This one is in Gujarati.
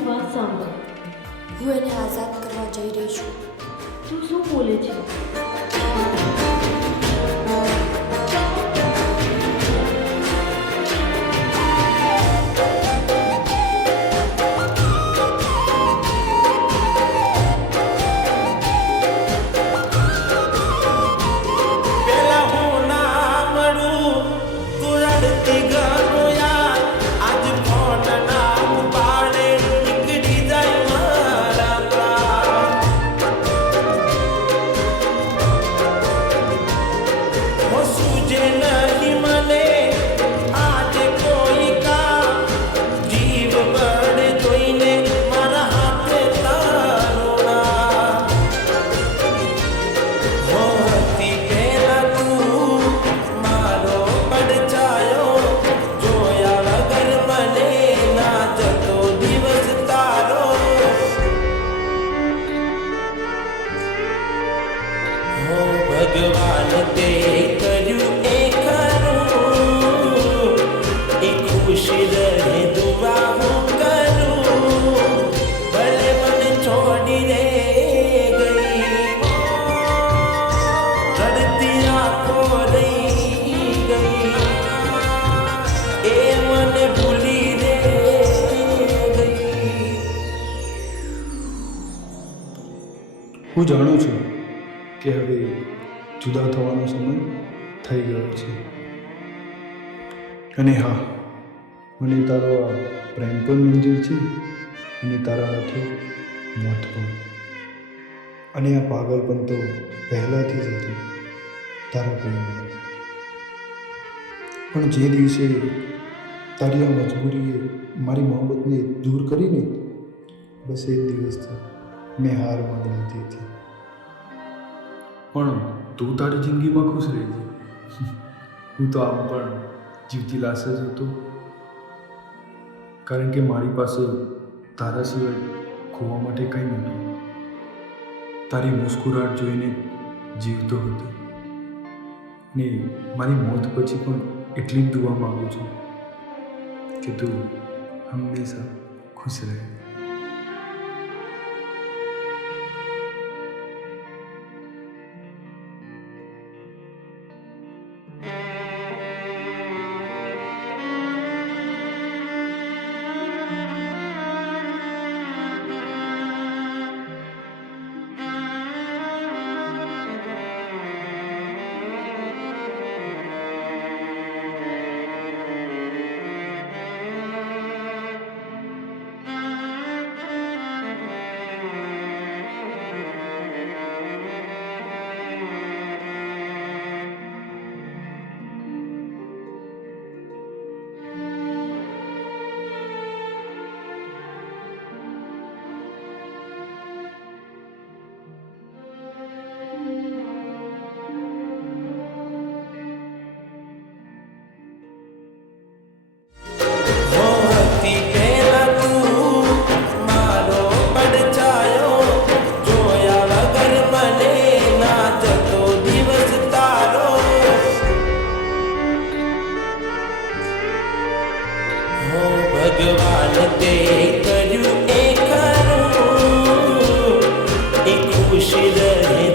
મારી વાત સાંભળ. હું એને આઝાદ કરવા જઈ રહી છું. તું શું બોલે છે? ભગવાન તે કર્યું એ ખરું, એ ખુશી રહે દુઆ હું કરું, ભલે મને છોડી રે ગઈ, રડતી આંખો રહી ગઈ, એ મને ભૂલી રે ગઈ. હું જાણું છું કે હવે જુદા થવાનો સમય થઈ ગયો છે. અને હા, મને તારો આ પ્રેમ પણ મંજૂર છે અને તારા હાથે મોત પણ. અને આ પાગલપણ તો પહેલાંથી જ હતું તારા પ્રેમમાં. પણ જે દિવસે તારી આ મજબૂરીએ મારી મોહબ્બતને દૂર કરીને, બસ એ જ દિવસથી મેં હાર માની લીધી હતી. પણ તું તારી જિંદગીમાં ખુશ રહેજે. હું તો આમ પણ જીવતી લાશ જ હતો, કારણ કે મારી પાસે તારા સિવાય ખોવા માટે કંઈ નહોતું. તારી મુસ્કુરાટ જોઈને જીવતો હતો ને મારી મોત પછી પણ એટલી જ દુઆ માગું છું કે તું હંમેશા ખુશ રહે. ભગવાન તે કર્યું એ ખરું, એ ખુશી રહે